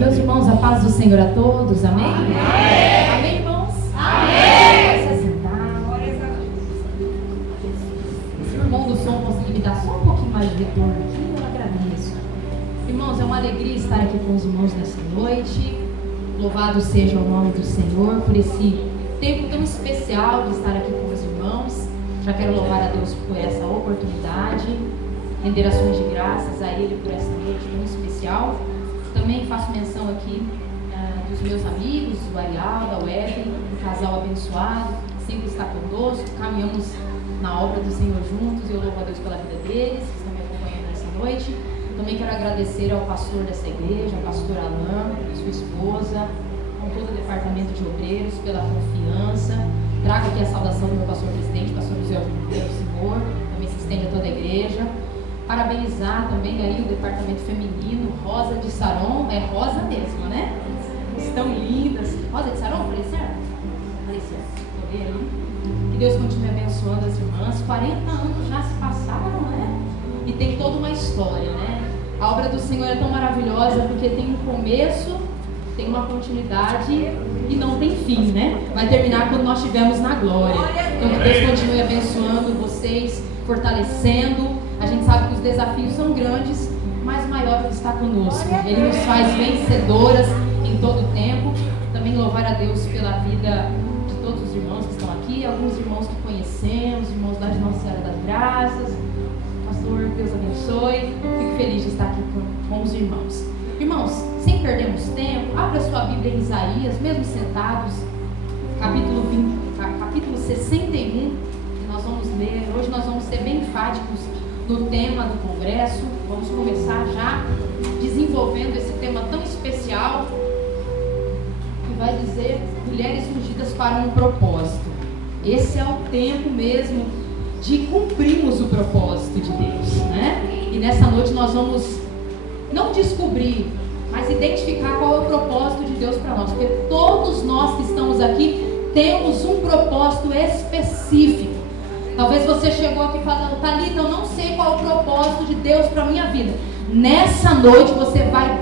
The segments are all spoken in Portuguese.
Meus irmãos, a paz do Senhor a todos, amém? Amém, amém irmãos? Amém! Pode se sentar. Se o irmão do som conseguir me dar só um pouquinho mais de retorno aqui, eu agradeço. Irmãos, é uma alegria estar aqui com os irmãos nessa noite. Louvado seja o nome do Senhor por esse tempo tão especial de estar aqui com os irmãos. Já quero louvar a Deus por essa oportunidade, render ações de graças a Ele por essa noite tão especial. Também faço menção aqui dos meus amigos, o Arial, da Wesley, um casal abençoado, sempre está conosco, caminhamos na obra do Senhor juntos, e eu louvo a Deus pela vida deles, que estão me acompanhando nessa noite. Também quero agradecer ao pastor dessa igreja, ao pastor Alain, sua esposa, com todo o departamento de obreiros, pela confiança. Trago aqui a saudação do meu pastor presidente, pastor José do Senhor, também se estende a toda a igreja. Parabenizar também aí o departamento feminino, Rosa de Saron, é Rosa mesmo, né? Estão lindas. Rosa de Saron, falei certo? Falei certo, estou vendo. Que Deus continue abençoando as irmãs. 40 anos já se passaram, né? E tem toda uma história, né? A obra do Senhor é tão maravilhosa porque tem um começo, tem uma continuidade e não tem fim, né? Vai terminar quando nós estivermos na glória. Então que Deus continue abençoando vocês, fortalecendo. A gente sabe que os desafios são grandes, mas o maior está conosco. Ele nos faz vencedoras em todo o tempo. Também louvar a Deus pela vida de todos os irmãos que estão aqui, alguns irmãos que conhecemos, irmãos lá de Nossa Senhora das Graças. Pastor, Deus abençoe. Fico feliz de estar aqui com os irmãos. Irmãos, sem perdermos tempo, abra sua Bíblia em Isaías, mesmo sentados, capítulo 61, que nós vamos ler. Hoje nós vamos ser bem enfáticos no tema do congresso. Vamos começar já desenvolvendo esse tema tão especial que vai dizer mulheres ungidas para um propósito. Esse é o tempo mesmo de cumprirmos o propósito de Deus, né? E nessa noite nós vamos não descobrir, mas identificar qual é o propósito de Deus para nós, porque todos nós que estamos aqui temos um propósito específico. Talvez você chegou aqui falando: Thalita, eu não sei qual é o propósito de Deus para a minha vida. Nessa noite você vai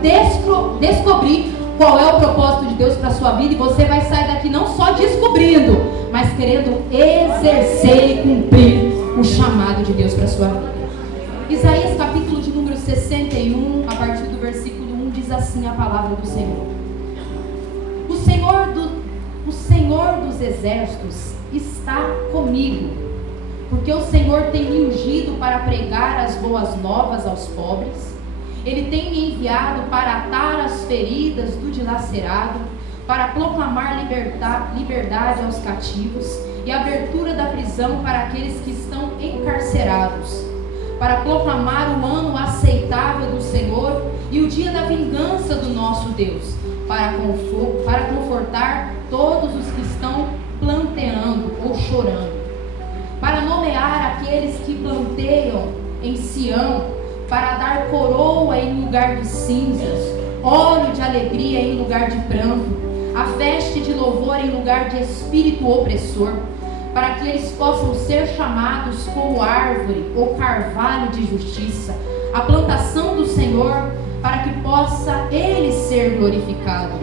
descobrir qual é o propósito de Deus para a sua vida, e você vai sair daqui não só descobrindo, mas querendo exercer e cumprir o chamado de Deus para a sua vida. Isaías capítulo de número 61, a partir do versículo 1, diz assim a palavra do Senhor. O Senhor dos exércitos está comigo, porque o Senhor tem me ungido para pregar as boas novas aos pobres. Ele tem me enviado para atar as feridas do dilacerado, para proclamar liberdade aos cativos e abertura da prisão para aqueles que estão encarcerados, para proclamar o ano aceitável do Senhor e o dia da vingança do nosso Deus, para confortar todos os que estão planteando ou chorando, para nomear aqueles que planteiam em Sião, para dar coroa em lugar de cinzas, óleo de alegria em lugar de pranto, a veste de louvor em lugar de espírito opressor, para que eles possam ser chamados como árvore ou carvalho de justiça, a plantação do Senhor, para que possa Ele ser glorificado.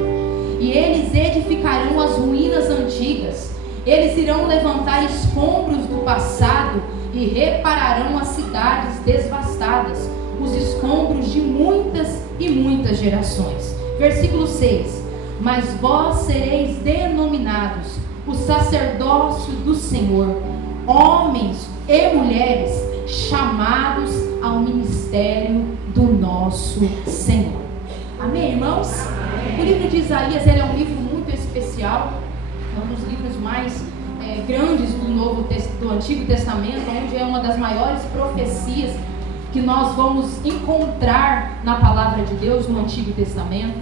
E eles edificarão as ruínas antigas, eles irão levantar escombros do passado e repararão as cidades devastadas, os escombros de muitas e muitas gerações. Versículo 6: Mas vós sereis denominados o sacerdócio do Senhor, homens e mulheres chamados ao ministério do nosso Senhor. Amém, irmãos? O livro de Isaías, ele é um livro muito especial, é um dos livros mais grandes do Antigo Testamento, onde é uma das maiores profecias que nós vamos encontrar na palavra de Deus no Antigo Testamento.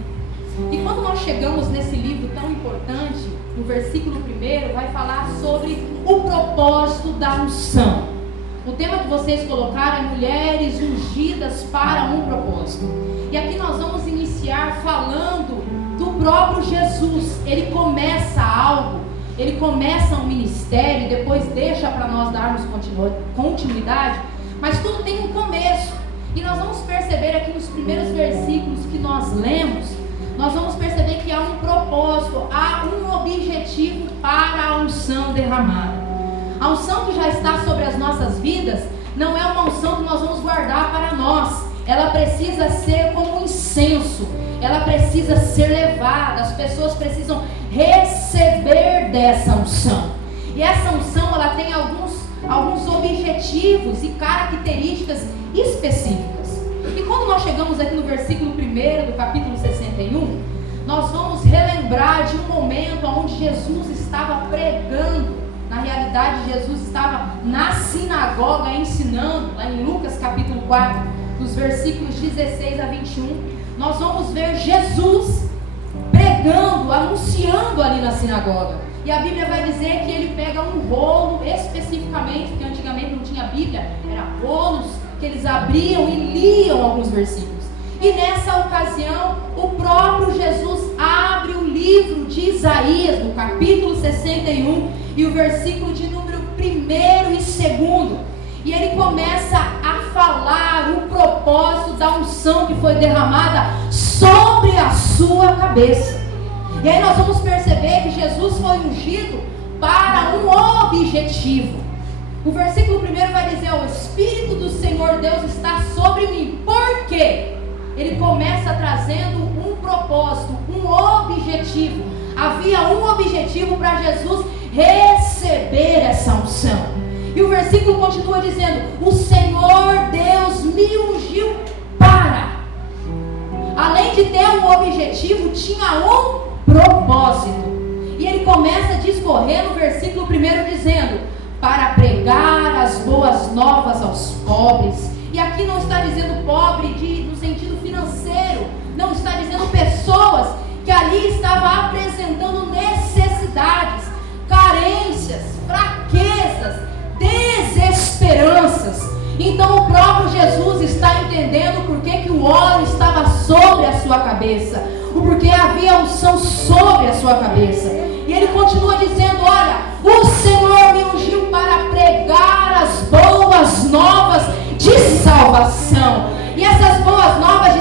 E quando nós chegamos nesse livro tão importante, no versículo 1 vai falar sobre o propósito da unção. O tema que vocês colocaram é mulheres ungidas para um propósito. E aqui nós vamos iniciar falando do próprio Jesus. Ele começa algo, ele começa um ministério, depois deixa para nós darmos continuidade, mas tudo tem um começo. E nós vamos perceber aqui nos primeiros versículos que nós lemos, nós vamos perceber que há um propósito, há um objetivo para a unção derramada. A unção que já está sobre as nossas vidas não é uma unção que nós vamos guardar para nós. Ela precisa ser como um incenso, ela precisa ser levada, as pessoas precisam receber dessa unção. E essa unção, ela tem alguns objetivos e características específicas. E quando nós chegamos aqui no versículo 1 do capítulo 61, nós vamos relembrar de um momento onde Jesus estava pregando. Na realidade, Jesus estava na sinagoga ensinando, lá em Lucas capítulo 4, dos versículos 16 a 21. Nós vamos ver Jesus pregando, anunciando ali na sinagoga. E a Bíblia vai dizer que ele pega um rolo especificamente, porque antigamente não tinha Bíblia, eram rolos que eles abriam e liam alguns versículos. E nessa ocasião, o próprio Jesus abre o livro de Isaías, no capítulo 61, e o versículo de número 1 e 2. E ele começa a falar o propósito da unção que foi derramada sobre a sua cabeça. E aí nós vamos perceber que Jesus foi ungido para um objetivo. O versículo 1 vai dizer: o Espírito do Senhor Deus está sobre mim. Por quê? Ele começa trazendo um propósito, um objetivo. Havia um objetivo para Jesus receber essa unção. E o versículo continua dizendo: o Senhor Deus me ungiu para. Além de ter um objetivo, tinha um propósito. E ele começa a discorrer no versículo 1 dizendo: para pregar as boas novas aos pobres. E aqui não está dizendo pobre no sentido financeiro, não está dizendo pessoas que ali estavam apresentando necessidades, carências, fraquezas, desesperanças. Então o próprio Jesus está entendendo por que o óleo estava sobre a sua cabeça, o porquê havia unção sobre a sua cabeça. E ele continua dizendo: olha, o Senhor me ungiu para pregar as boas novas de salvação. E essas boas novas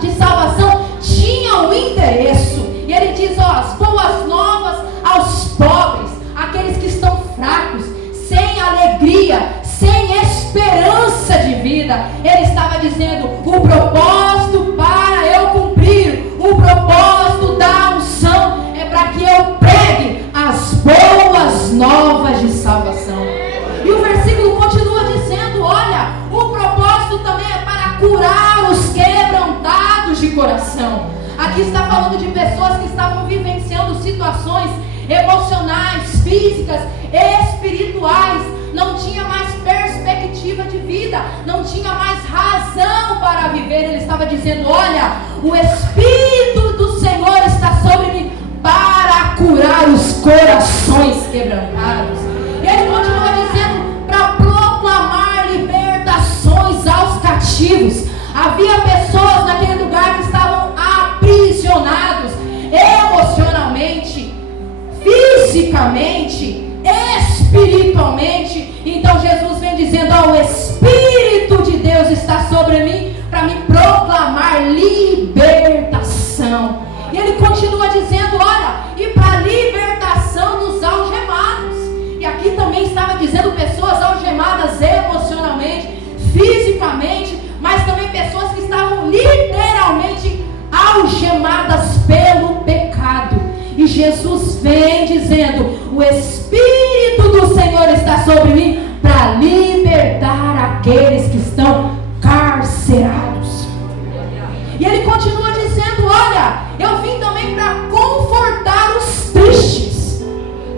de salvação tinham um endereço. E ele diz: ó, as boas novas aos pobres, aqueles que estão fracos, sem alegria, sem esperança de vida. Ele estava dizendo: o propósito para eu cumprir, o propósito da unção é para que eu pregue as boas novas de salvação. E o versículo continua dizendo: olha, o propósito também é para curar os quebrantados de coração. Aqui está falando de pessoas que estavam vivenciando situações emocionais, físicas, espirituais. Não tinha mais perspectiva de vida, não tinha mais razão para viver. Ele estava dizendo: olha, o Espírito do Senhor está sobre mim para curar os corações quebrantados. E ele continua dizendo: para proclamar libertações aos cativos. Havia pessoas naquele lugar que estavam aprisionados emocionalmente, fisicamente, espiritualmente. Então Jesus vem dizendo: ó, o Espírito de Deus está sobre mim para me proclamar libertação. E ele continua dizendo: olha, e para libertação dos algemados. E aqui também estava dizendo pessoas algemadas emocionalmente, fisicamente, mas também pessoas que estavam literalmente algemadas pelo pecado. E Jesus vem dizendo: o Espírito do Senhor está sobre mim para libertar aqueles que estão carcerados. E ele continua dizendo: olha, eu vim também para confortar os tristes,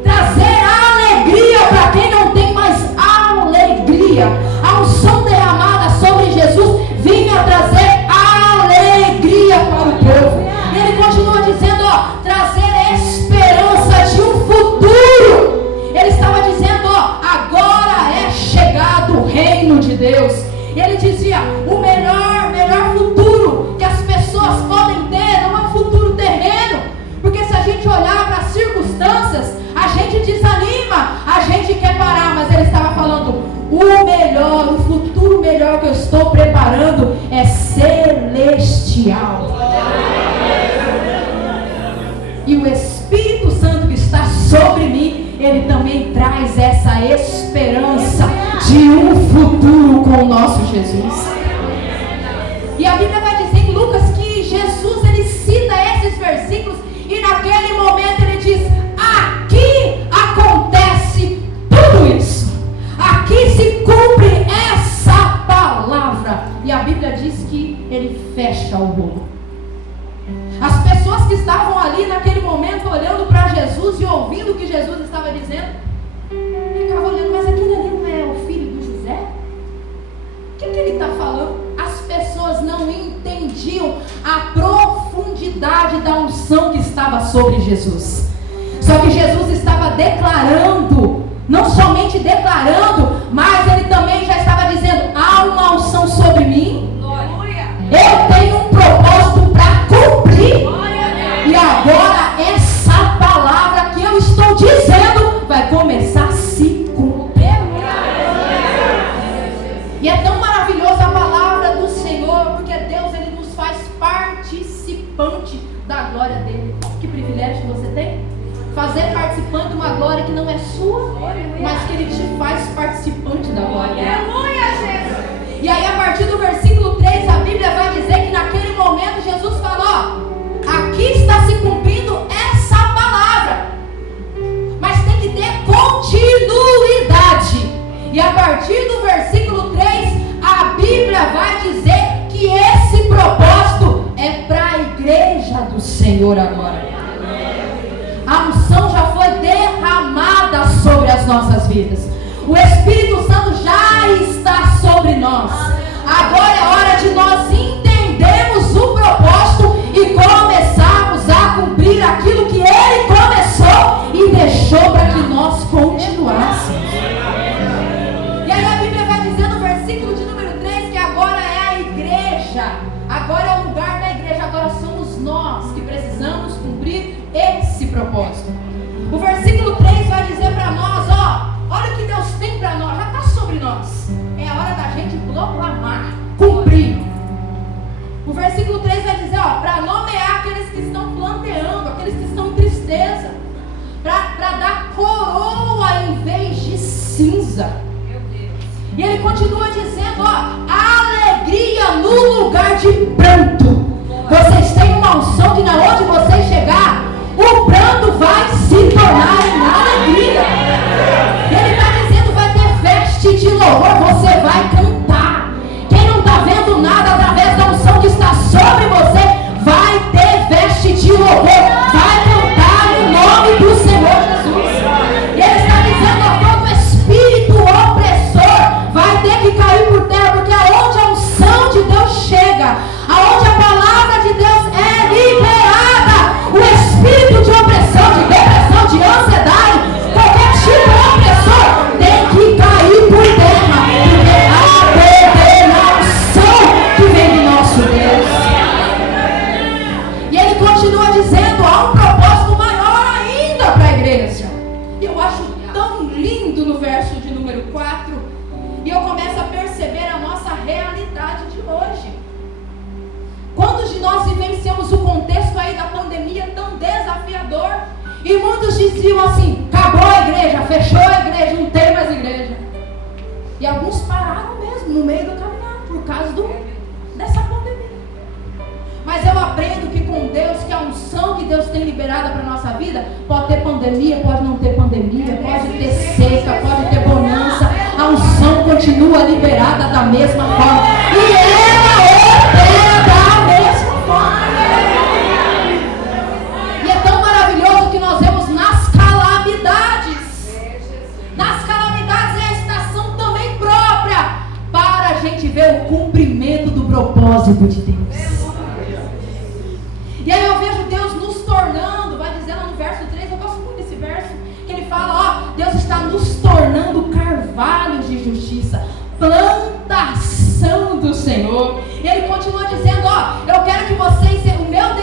trazer alegria para quem não tem mais alegria. A unção derramada sobre Jesus vinha trazer alegria para o povo. E ele continua dizendo: ó, trazer esperança de um futuro. Ele estava dizendo: ó, agora é chegado o reino de Deus. E ele dizia: o melhor futuro que as pessoas podem ter não é um futuro terreno, porque se a gente olhar para as circunstâncias, a gente desanima, a gente quer parar. Mas ele estava falando: o futuro melhor que eu estou preparando é celestial. Jesus. E a Bíblia vai dizer em Lucas que Jesus, ele cita esses versículos e naquele momento ele diz: aqui acontece tudo isso. Aqui se cumpre essa palavra. E a Bíblia diz que ele fecha o bolo. As pessoas que estavam ali naquele momento olhando para Jesus e ouvindo o que Jesus estava dizendo, ficavam olhando: mas aquele ali não é o filho de José? O que ele está falando? As pessoas não entendiam a profundidade da unção que estava sobre Jesus. Só que Jesus estava declarando, não somente declarando, mas ele também já estava dizendo: há uma unção sobre mim, eu tenho um propósito para cumprir, e agora essa palavra que eu estou dizendo vai começar a se cumprir. E é tão maravilhosa a palavra do Senhor, porque Deus, ele nos faz participante da glória dele. Que privilégio você tem? Fazer participante de uma glória que não é sua, mas que ele te faz participante da glória dele. E aí, a partir do versículo 3, a Bíblia vai dizer que naquele momento Jesus falou: aqui está se cumprindo essa palavra, mas tem que ter continuidade. E a partir do versículo 3, a Bíblia vai dizer que esse propósito é para a igreja do Senhor agora. A unção já foi derramada sobre as nossas vidas. O Espírito Santo já está sobre nós. Agora é hora de nós entendermos o propósito e começarmos a cumprir aquilo que Ele começou e deixou para que nós continuássemos. E aí a Bíblia vai dizer no versículo de número 3 que agora é a igreja. Agora é o lugar da igreja. Agora somos nós que precisamos cumprir esse propósito. O versículo 3 vai dizer para nós: olha o que Deus tem para nós, já está sobre nós. É a hora da gente proclamar, cumprir. O versículo 3 vai dizer: para nomear aqueles que estão planteando, aqueles que estão em tristeza, para dar coroa em vez de cinza. E ele continua dizendo: alegria no lugar de pranto. Vocês têm uma unção que na onde vocês chegar, o pranto vai se tornar em alegria. Ele está dizendo: vai ter veste de louvor, você vai cantar. Quem não está vendo nada através da unção que está sobre você, vai ter veste de louvor, vai cantar no nome do Senhor Jesus. E ele está dizendo: todo espírito opressor vai ter que cair por terra, porque aonde a unção de Deus chega, aonde a palavra de Deus é liberada, o espírito de opressão, de depressão, de ansiedade, qualquer tipo de opressor tem que cair por terra, porque há poder na unção que vem do nosso Deus. E ele continua dizendo: há um propósito maior ainda para a igreja. E eu acho tão lindo no verso de número 4, e eu começo a perceber a nossa realidade de hoje. Quantos de nós vivenciamos o contexto aí da pandemia tão desafiador? E muitos diziam assim: acabou a igreja, fechou a igreja, não tem mais igreja. E alguns pararam mesmo no meio do caminhar por causa dessa pandemia. Mas eu aprendo que com Deus, que a unção que Deus tem liberada para a nossa vida, pode ter pandemia, pode não ter pandemia, pode ter seca, pode ter bonança, a unção continua liberada da mesma forma. E ela opera da mesma forma. E é tão maravilhoso que nós vemos nas calamidades. Nas calamidades é a estação também própria para a gente ver o cumprimento do propósito de Deus. E aí eu vejo Deus nos tornando, vai dizer lá no verso 3, eu gosto muito desse verso, que ele fala: Deus está nos tornando carvalhos de justiça, plantação do Senhor. E ele continua dizendo: eu quero que vocês, o meu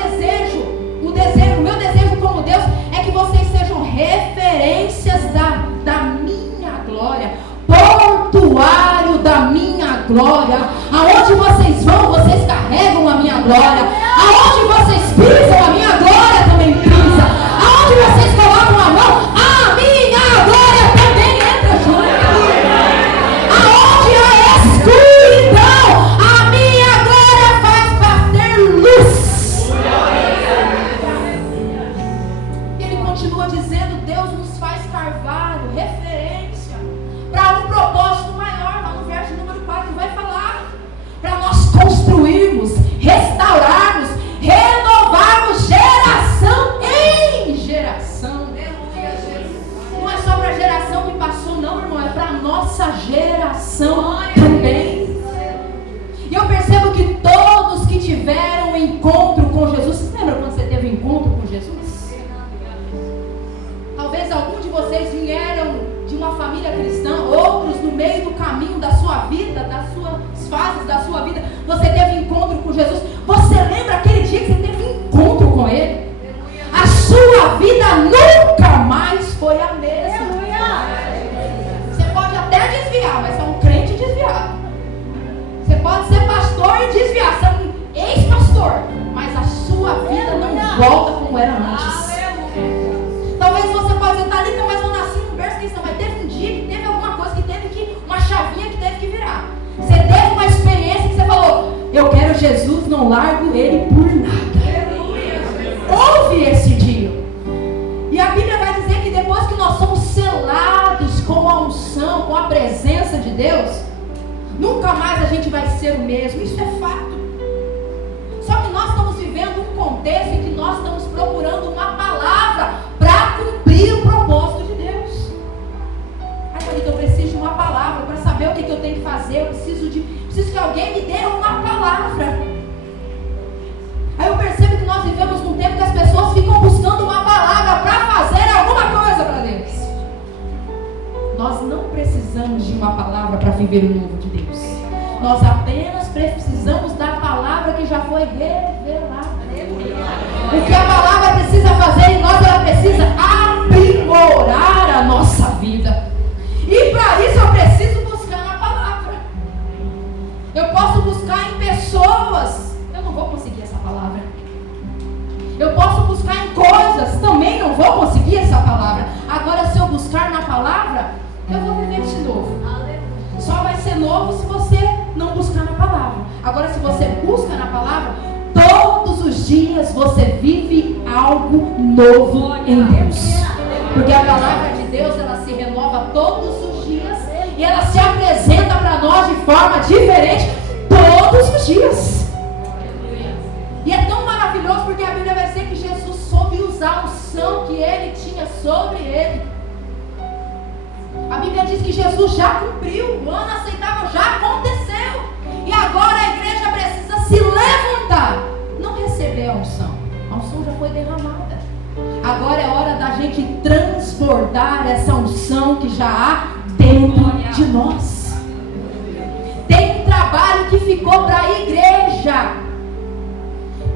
desejo como Deus é que vocês sejam referências da minha glória, portuário da minha glória. Aonde vocês vão, vocês carregam a minha glória. Aonde vocês pisam, a minha glória também pisa. Aonde vocês colocam a mão, a minha glória também entra junto. Aonde a escuridão Jesus. Lembra quando você teve encontro com Jesus? Talvez algum de vocês vieram de uma família cristã, outros no meio do caminho da sua vida, das suas fases da sua vida, você teve encontro com Jesus. Você lembra aquele dia que você teve encontro com Ele? A sua vida nunca mais foi a mesma. Você pode até desviar, mas é um crente desviado. Você pode ser pastor e desviar, você é um ex-pastor, mas a sua vida não volta como era antes. Talvez você pode estar ali, mas eu nasci no berço cristão, mas teve um dia que teve alguma coisa que teve que, uma chavinha que teve que virar. Você teve uma experiência que você falou, eu quero Jesus, não largo Ele por nada. Houve esse dia. E a Bíblia vai dizer que depois que nós somos selados com a unção, com a presença de Deus, nunca mais a gente vai ser o mesmo. Isso é fato. Só que nós estamos vivendo um contexto em que nós estamos procurando uma palavra para cumprir o propósito de Deus. Ai, Thalita, eu preciso de uma palavra para saber o que eu tenho que fazer. Eu preciso que alguém me dê uma palavra. Aí eu percebo que nós vivemos num tempo que as pessoas ficam buscando uma palavra para fazer alguma coisa para Deus. Nós não precisamos de uma palavra para viver o novo de Deus. Nós apenas precisamos da palavra que já foi revelada. O que a palavra precisa fazer em nós, ela precisa aprimorar a nossa vida. E para isso eu preciso buscar na palavra. Eu posso buscar em pessoas, eu não vou conseguir essa palavra. Eu posso buscar em coisas, também não vou conseguir essa palavra. Agora, se eu buscar na palavra, eu vou viver de novo. Só vai ser novo se você não buscar na palavra. Agora, se você busca na palavra, todos os dias você vive algo novo em Deus. Porque a palavra de Deus, ela se renova todos os dias e ela se apresenta para nós de forma diferente todos os dias. E é tão maravilhoso porque a Bíblia vai dizer que Jesus soube usar a unção que Ele tinha sobre Ele. A Bíblia diz que Jesus já cumpriu, o ano aceitável já aconteceu. E agora a igreja precisa se levantar, não receber a unção já foi derramada. Agora é hora da gente transbordar essa unção que já há dentro de nós. Tem um trabalho que ficou para a igreja.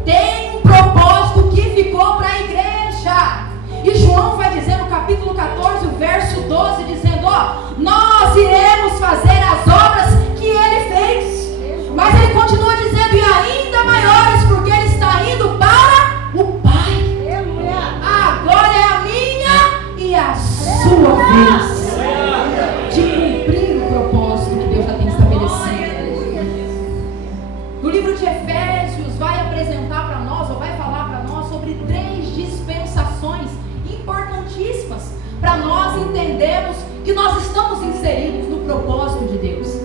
Tem um propósito que ficou para a igreja. E João vai dizer no capítulo 14, o verso 12, dizendo, nós iremos fazer as obras que Ele fez. Mas Ele continua dizendo, e ainda maiores, porque Ele está indo para o Pai. Agora é a minha e a sua vez de cumprir o propósito que Deus já tem estabelecido. No livro de Efésios vai apresentar para nós, ou vai falar para nós sobre 3 dispensações importantíssimas para nós entendermos que nós estamos inseridos no propósito de Deus.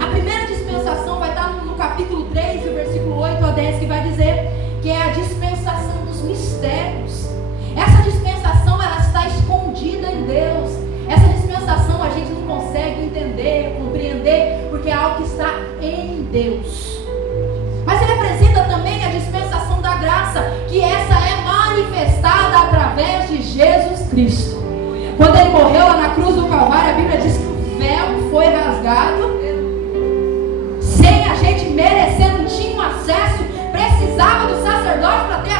A primeira dispensação vai estar no capítulo 3, o versículo 8 a 10, que vai dizer que é a dispensação dos mistérios. Essa dispensação, ela está escondida em Deus. Essa dispensação a gente não consegue entender, compreender, porque é algo que está em Deus. Mas ele apresenta também a dispensação da graça, que essa é manifestada através de Jesus Cristo. Quando Ele morreu lá na cruz do Calvário, a Bíblia diz que o véu foi rasgado, sem a gente merecer, não tinha um acesso, precisava do sacerdote para ter